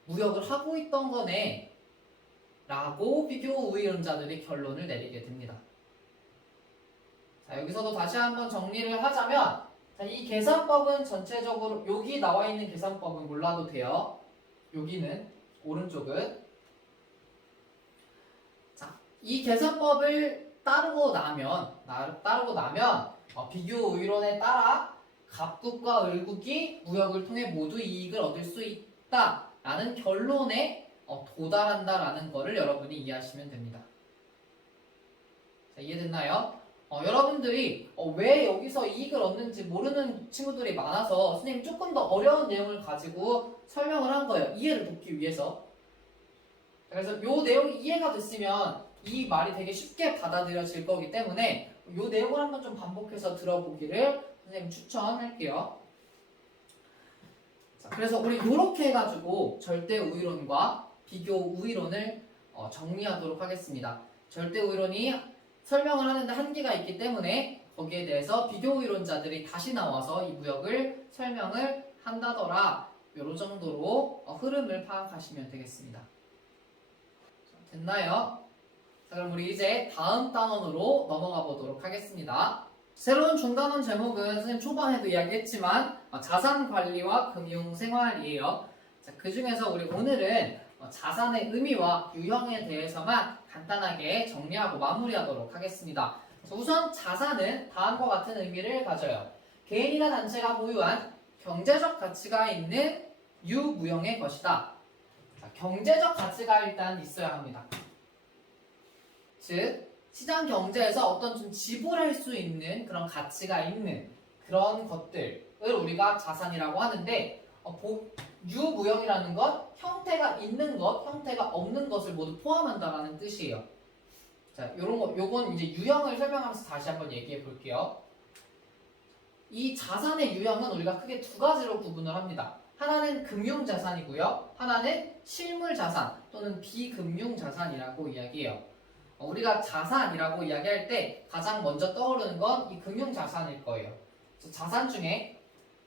무역을 하고 있던 거네. 라고 비교 우위론자들이 결론을 내리게 됩니다. 자, 여기서도 다시 한번 정리를 하자면 자, 이 계산법은 전체적으로 여기 나와 있는 계산법은 몰라도 돼요. 여기는 오른쪽은 자, 이 계산법을 따르고 나면 비교 우위론에 따라 갑국과 을국이 무역을 통해 모두 이익을 얻을 수 있다라는 결론에 도달한다라는 거를 여러분이 이해하시면 됩니다. 자, 이해됐나요? 여러분들이 왜 여기서 이익을 얻는지 모르는 친구들이 많아서 선생님 조금 더 어려운 내용을 가지고 설명을 한 거예요. 이해를 돕기 위해서. 그래서 이 내용이 이해가 됐으면 이 말이 되게 쉽게 받아들여질 거기 때문에 이 내용을 한번 좀 반복해서 들어보기를 선생님 추천할게요. 자, 그래서 우리 이렇게 해가지고 절대 우위론과 비교 우위론을 정리하도록 하겠습니다. 절대오이론이 설명을 하는데 한계가 있기 때문에 거기에 대해서 비교이론자들이 다시 나와서 이 무역을 설명을 한다더라. 요 정도로 흐름을 파악하시면 되겠습니다. 됐나요? 자, 그럼 우리 이제 다음 단원으로 넘어가 보도록 하겠습니다. 새로운 중단원 제목은 선생님 초반에도 이야기했지만 자산관리와 금융생활이에요. 자, 그 중에서 우리 오늘은 자산의 의미와 유형에 대해서만 간단하게 정리하고 마무리하도록 하겠습니다. 자, 우선 자산은 다음과 같은 의미를 가져요. 개인이나 단체가 보유한 경제적 가치가 있는 유무형의 것이다. 자, 경제적 가치가 일단 있어야 합니다. 즉 시장 경제에서 어떤 좀 지불할 수 있는 그런 가치가 있는 그런 것들을 우리가 자산이라고 하는데 유무형이라는 것, 형태가 있는 것, 형태가 없는 것을 모두 포함한다라는 뜻이에요. 자, 요건 이제 유형을 설명하면서 다시 한번 얘기해 볼게요. 이 자산의 유형은 우리가 크게 두 가지로 구분을 합니다. 하나는 금융자산이고요. 하나는 실물자산 또는 비금융자산이라고 이야기해요. 우리가 자산이라고 이야기할 때 가장 먼저 떠오르는 건 이 금융자산일 거예요. 자산 중에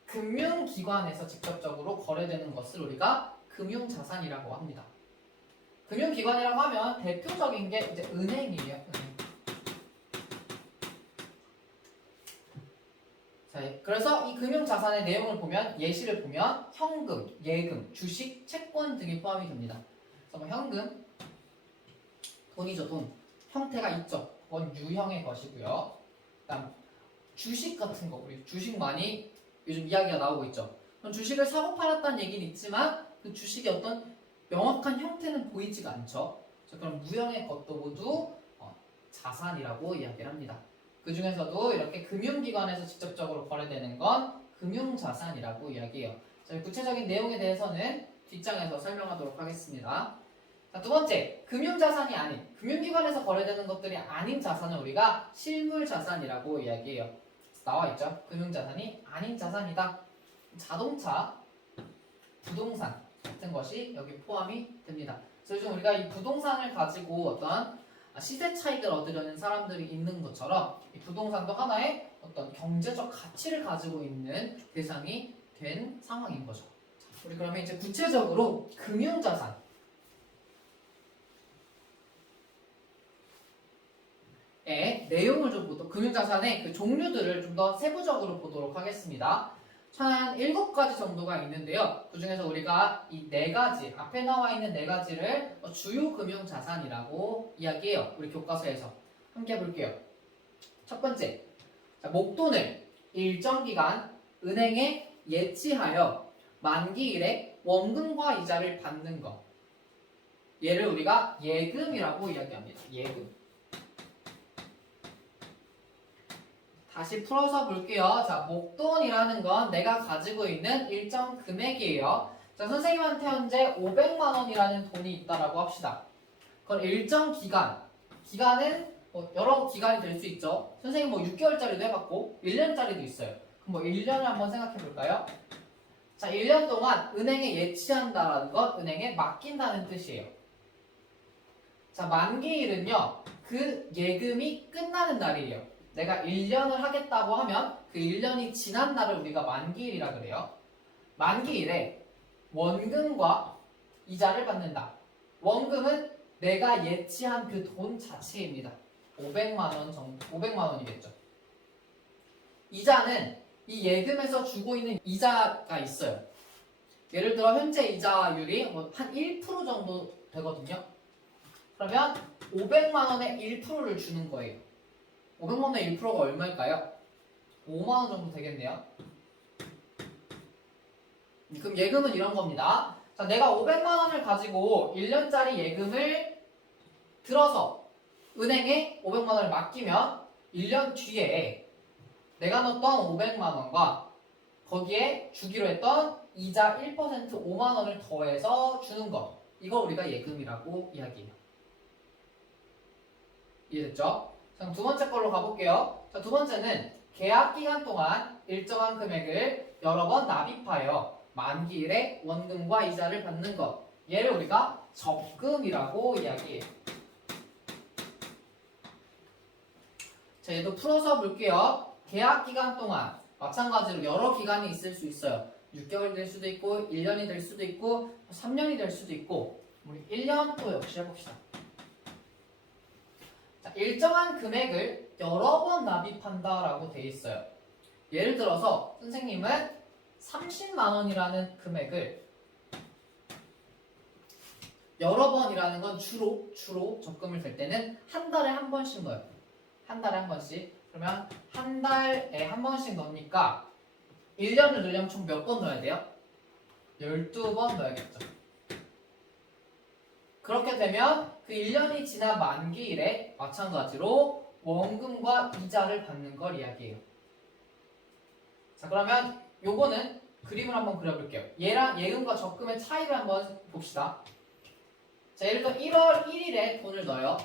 금융기관에서 직접적으로 거래되는 것을 우리가 금융자산이라고 합니다. 금융기관이라고 하면 대표적인 게 이제 은행이에요. 은행. 자, 그래서 이 금융자산의 내용을 보면 예시를 보면 현금, 예금, 주식, 채권 등이 포함이 됩니다. 그래서 뭐 현금, 돈이죠, 돈. 형태가 있죠. 그건 유형의 것이고요. 그다음 주식 같은 거, 우리 주식 많이 요즘 이야기가 나오고 있죠. 그럼 주식을 사고 팔았다는 얘기는 있지만 그 주식의 어떤 명확한 형태는 보이지가 않죠. 그럼 무형의 것도 모두 자산이라고 이야기를 합니다. 그 중에서도 이렇게 금융기관에서 직접적으로 거래되는 건 금융자산이라고 이야기해요. 구체적인 내용에 대해서는 뒷장에서 설명하도록 하겠습니다. 자, 두 번째, 금융자산이 아닌, 금융기관에서 거래되는 것들이 아닌 자산을 우리가 실물자산이라고 이야기해요. 나와있죠? 금융자산이 아닌 자산이다. 자동차, 부동산 같은 것이 여기 포함이 됩니다. 그래서 요즘 우리가 이 부동산을 가지고 어떤 시세 차익을 얻으려는 사람들이 있는 것처럼 이 부동산도 하나의 어떤 경제적 가치를 가지고 있는 대상이 된 상황인 거죠. 우리 그러면 이제 구체적으로 금융자산, 내용을 좀 보도록, 금융자산의 그 종류들을 좀 더 세부적으로 보도록 하겠습니다. 한 7가지 정도가 있는데요. 그 중에서 우리가 이 4가지, 앞에 나와 있는 4가지를 주요 금융자산이라고 이야기해요. 우리 교과서에서. 함께 볼게요. 첫 번째, 자, 목돈을 일정 기간 은행에 예치하여 만기일에 원금과 이자를 받는 것. 얘를 우리가 예금이라고 이야기합니다. 예금. 다시 풀어서 볼게요. 자, 목돈이라는 건 내가 가지고 있는 일정 금액이에요. 자, 선생님한테 현재 500만 원이라는 돈이 있다라고 합시다. 그건 일정 기간. 기간은 뭐 여러 기간이 될 수 있죠. 선생님 뭐 6개월짜리도 해봤고 1년짜리도 있어요. 그럼 뭐 1년을 한번 생각해 볼까요? 자, 1년 동안 은행에 예치한다라는 건 은행에 맡긴다는 뜻이에요. 자, 만기일은요, 그 예금이 끝나는 날이에요. 내가 1년을 하겠다고 하면 그 1년이 지난 날을 우리가 만기일이라 그래요. 만기일에 원금과 이자를 받는다. 원금은 내가 예치한 그 돈 자체입니다. 500만 원 정도, 500만 원이겠죠. 이자는 이 예금에서 주고 있는 이자가 있어요. 예를 들어 현재 이자율이 한 1% 정도 되거든요. 그러면 500만 원의 1%를 주는 거예요. 500만 원의 1%가 얼마일까요? 5만 원 정도 되겠네요. 그럼 예금은 이런 겁니다. 자, 내가 500만 원을 가지고 1년짜리 예금을 들어서 은행에 500만 원을 맡기면 1년 뒤에 내가 넣었던 500만 원과 거기에 주기로 했던 이자 1% 5만 원을 더해서 주는 것. 이걸 우리가 예금이라고 이야기해요. 이해됐죠? 자, 두 번째 걸로 가볼게요. 자, 두 번째는 계약 기간 동안 일정한 금액을 여러 번 납입하여 만기일에 원금과 이자를 받는 것. 얘를 우리가 적금이라고 이야기해요. 자, 얘도 풀어서 볼게요. 계약 기간 동안 마찬가지로 여러 기간이 있을 수 있어요. 6개월이 될 수도 있고 1년이 될 수도 있고 3년이 될 수도 있고 우리 1년 또 역시 해봅시다. 자, 일정한 금액을 여러 번 납입한다라고 돼 있어요. 예를 들어서 선생님은 30만 원이라는 금액을 여러 번이라는 건 주로 적금을 들 때는 한 달에 한 번씩 넣어요. 한 달에 한 번씩. 그러면 한 달에 한 번씩 넣으니까 1년을 넣으려면 총 몇 번 넣어야 돼요? 12번 넣어야겠죠. 그렇게 되면 그 1년이 지난 만기일에 마찬가지로 원금과 이자를 받는 걸 이야기해요. 자, 그러면 요거는 그림을 한번 그려볼게요. 얘랑 예금과 적금의 차이를 한번 봅시다. 자, 예를 들어 1월 1일에 돈을 넣어요.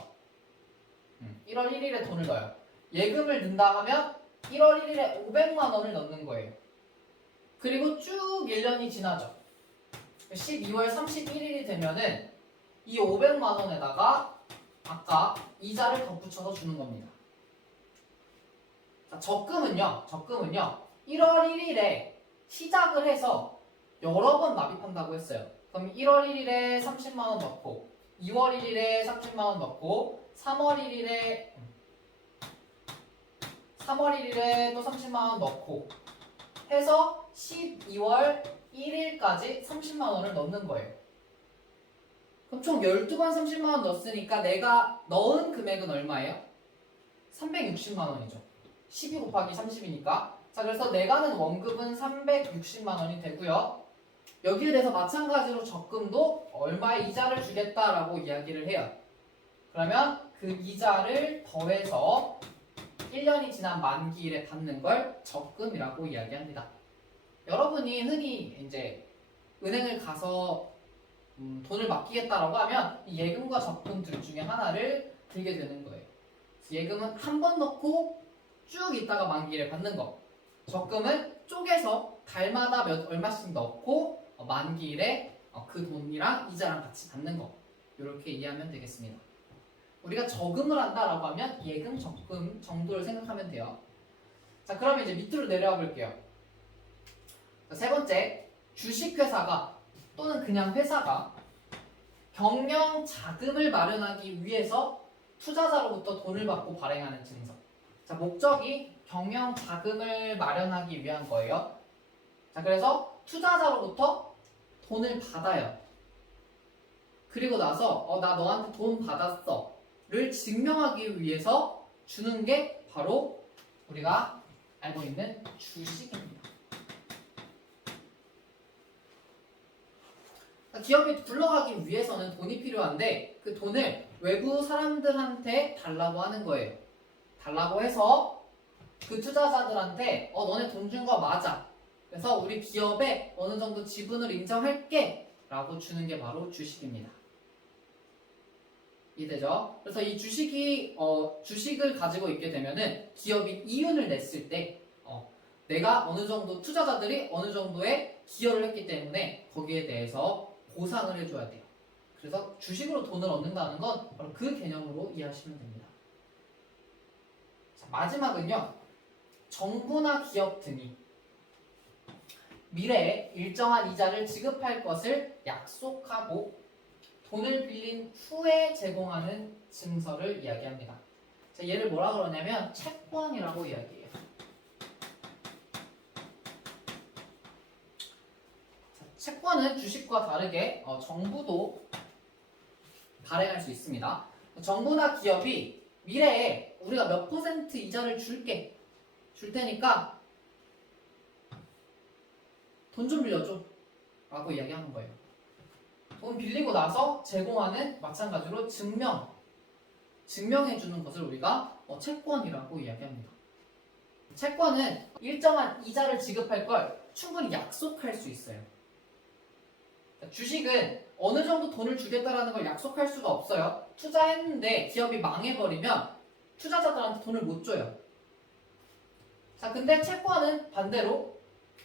1월 1일에 돈을 넣어요. 예금을 넣는다 하면 1월 1일에 500만 원을 넣는 거예요. 그리고 쭉 1년이 지나죠. 12월 31일이 되면은 이 500만 원에다가 아까 이자를 덧붙여서 주는 겁니다. 자, 적금은요. 1월 1일에 시작을 해서 여러 번 납입한다고 했어요. 그럼 1월 1일에 30만 원 넣고 2월 1일에 30만 원 넣고 3월 1일에 또 30만 원 넣고 해서 12월 1일까지 30만 원을 넣는 거예요. 그럼 총 12번 30만 원 넣었으니까 내가 넣은 금액은 얼마예요? 360만 원이죠. 12 곱하기 30이니까. 자, 그래서 내가 낸 원금은 360만 원이 되고요. 여기에 대해서 마찬가지로 적금도 얼마의 이자를 주겠다라고 이야기를 해요. 그러면 그 이자를 더해서 1년이 지난 만기일에 받는 걸 적금이라고 이야기합니다. 여러분이 흔히 이제 은행을 가서 돈을 맡기겠다라고 하면 이 예금과 적금 둘 중에 하나를 들게 되는 거예요. 예금은 한 번 넣고 쭉 있다가 만기일에 받는 거. 적금은 쪼개서 달마다 얼마씩 넣고 만기일에 그 돈이랑 이자랑 같이 받는 거. 이렇게 이해하면 되겠습니다. 우리가 저금을 한다라고 하면 예금, 적금 정도를 생각하면 돼요. 자, 그러면 이제 밑으로 내려와 볼게요. 자, 세 번째, 주식회사가 또는 그냥 회사가 경영 자금을 마련하기 위해서 투자자로부터 돈을 받고 발행하는 증서. 자, 목적이 경영 자금을 마련하기 위한 거예요. 자, 그래서 투자자로부터 돈을 받아요. 그리고 나서 나 너한테 돈 받았어 를 증명하기 위해서 주는 게 바로 우리가 알고 있는 주식입니다. 기업이 굴러가기 위해서는 돈이 필요한데 그 돈을 외부 사람들한테 달라고 하는 거예요. 달라고 해서 그 투자자들한테 너네 돈 준 거 맞아. 그래서 우리 기업에 어느 정도 지분을 인정할게 라고 주는 게 바로 주식입니다. 이해되죠? 그래서 이 주식을 가지고 있게 되면은 기업이 이윤을 냈을 때 내가 어느 정도 투자자들이 어느 정도의 기여를 했기 때문에 거기에 대해서 보상을 해줘야 돼요. 그래서 주식으로 돈을 얻는다는 건 바로 그 개념으로 이해하시면 됩니다. 자, 마지막은요. 정부나 기업 등이 미래에 일정한 이자를 지급할 것을 약속하고 돈을 빌린 후에 제공하는 증서를 이야기합니다. 자, 얘를 뭐라 그러냐면 채권이라고 이야기해요. 자, 채권은 주식과 다르게 정부도 발행할 수 있습니다. 정부나 기업이 미래에 우리가 몇 % 이자를 줄 테니까 돈 좀 빌려줘 라고 이야기하는 거예요. 돈 빌리고 나서 제공하는 마찬가지로 증명해주는 것을 우리가 채권이라고 이야기합니다. 채권은 일정한 이자를 지급할 걸 충분히 약속할 수 있어요. 주식은 어느 정도 돈을 주겠다라는 걸 약속할 수가 없어요. 투자했는데 기업이 망해버리면 투자자들한테 돈을 못 줘요. 자, 근데 채권은 반대로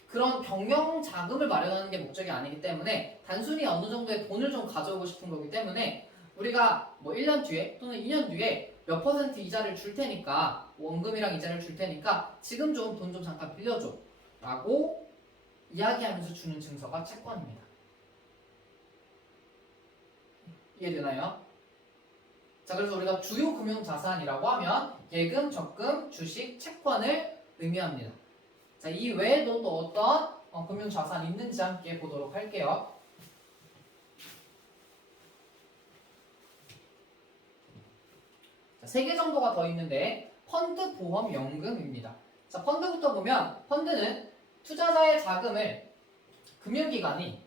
그런 경영 자금을 마련하는 게 목적이 아니기 때문에 단순히 어느 정도의 돈을 좀 가져오고 싶은 거기 때문에 우리가 뭐 1년 뒤에 또는 2년 뒤에 몇 퍼센트 이자를 줄 테니까 원금이랑 이자를 줄 테니까 지금 좀 돈 좀 잠깐 빌려줘 라고 이야기하면서 주는 증서가 채권입니다. 이해되나요? 자, 그래서 우리가 주요 금융 자산이라고 하면 예금, 적금, 주식, 채권을 의미합니다. 자, 이 외에도 또 어떤 금융 자산이 있는지 함께 보도록 할게요. 자, 3개 정도가 더 있는데 펀드, 보험, 연금입니다. 자, 펀드부터 보면 펀드는 투자자의 자금을 금융기관이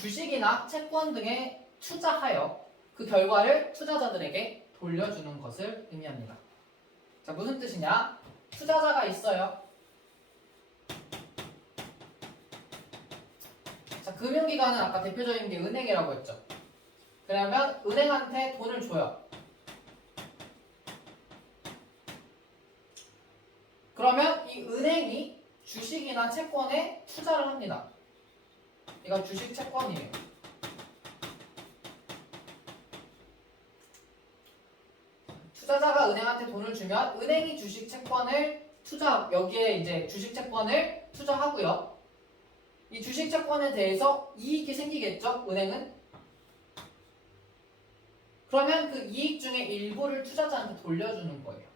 주식이나 채권 등에 투자하여 그 결과를 투자자들에게 돌려주는 것을 의미합니다. 자, 무슨 뜻이냐? 투자자가 있어요. 자, 금융기관은 아까 대표적인 게 은행이라고 했죠. 그러면 은행한테 돈을 줘요. 그러면 이 은행이 주식이나 채권에 투자를 합니다. 이건 주식 채권이에요. 투자자가 은행한테 돈을 주면 은행이 주식 채권을 여기에 이제 주식 채권을 투자하고요. 이 주식 채권에 대해서 이익이 생기겠죠? 은행은? 그러면 그 이익 중에 일부를 투자자한테 돌려주는 거예요.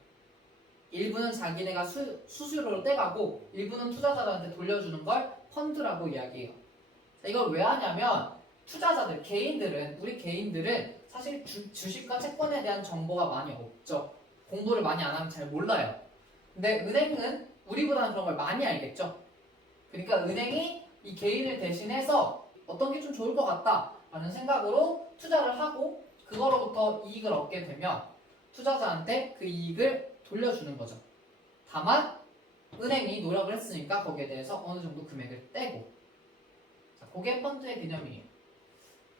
일부는 자기네가 수수료로 떼가고 일부는 투자자들한테 돌려주는 걸 펀드라고 이야기해요. 이걸 왜 하냐면 투자자들, 우리 개인들은 사실 주식과 채권에 대한 정보가 많이 없죠. 공부를 많이 안 하면 잘 몰라요. 근데 은행은 우리보다는 그런 걸 많이 알겠죠. 그러니까 은행이 이 개인을 대신해서 어떤 게 좀 좋을 것 같다 라는 생각으로 투자를 하고 그거로부터 이익을 얻게 되면 투자자한테 그 이익을 돌려주는 거죠. 다만 은행이 노력을 했으니까 거기에 대해서 어느 정도 금액을 떼고. 자, 그게 펀드의 개념이에요.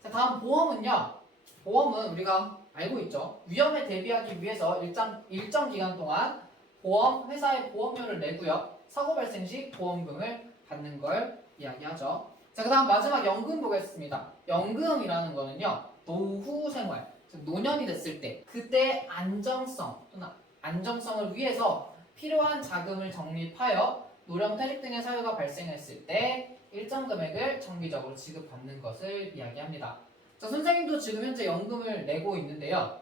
자, 다음 보험은요. 보험은 우리가 알고 있죠. 위험에 대비하기 위해서 일정 기간 동안 회사에 보험료를 내고요. 사고 발생 시 보험금을 받는 걸 이야기하죠. 자, 그 다음 마지막 연금 보겠습니다. 연금이라는 거는요. 노후 생활, 즉 노년이 됐을 때 그때 안정성을 위해서 필요한 자금을 적립하여 노령 퇴직 등의 사유가 발생했을 때 일정 금액을 정기적으로 지급받는 것을 이야기합니다. 자, 선생님도 지금 현재 연금을 내고 있는데요.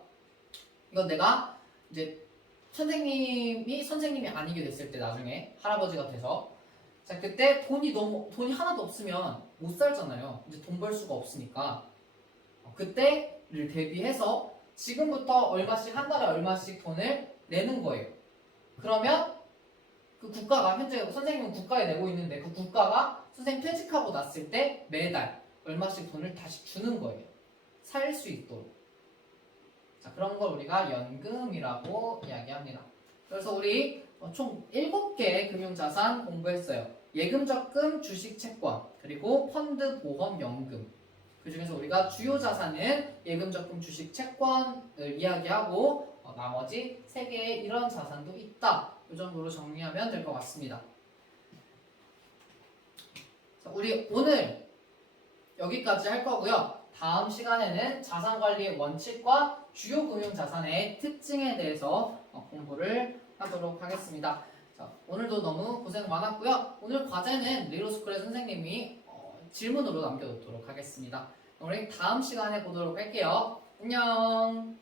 이건 내가 이제 선생님이 아니게 됐을 때 나중에 할아버지가 돼서 자, 그때 돈이 하나도 없으면 못 살잖아요. 이제 돈 벌 수가 없으니까 그때를 대비해서 지금부터 얼마씩 한 달에 얼마씩 돈을 내는 거예요. 그러면 그 국가가 현재 선생님은 국가에 내고 있는데 그 국가가 선생님 퇴직하고 났을 때 매달 얼마씩 돈을 다시 주는 거예요. 살 수 있도록. 자, 그런 걸 우리가 연금이라고 이야기합니다. 그래서 우리 총 7개의 금융자산 공부했어요. 예금, 적금, 주식, 채권, 그리고 펀드, 보험, 연금. 그 중에서 우리가 주요 자산은 예금, 적금, 주식, 채권을 이야기하고 나머지 3개의 이런 자산도 있다. 이 정도로 정리하면 될 것 같습니다. 자, 우리 오늘 여기까지 할 거고요. 다음 시간에는 자산관리의 원칙과 주요 금융자산의 특징에 대해서 공부를 하도록 하겠습니다. 자, 오늘도 너무 고생 많았고요. 오늘 과제는 리로스쿨의 선생님이 질문으로 남겨놓도록 하겠습니다. 우리 다음 시간에 보도록 할게요. 안녕.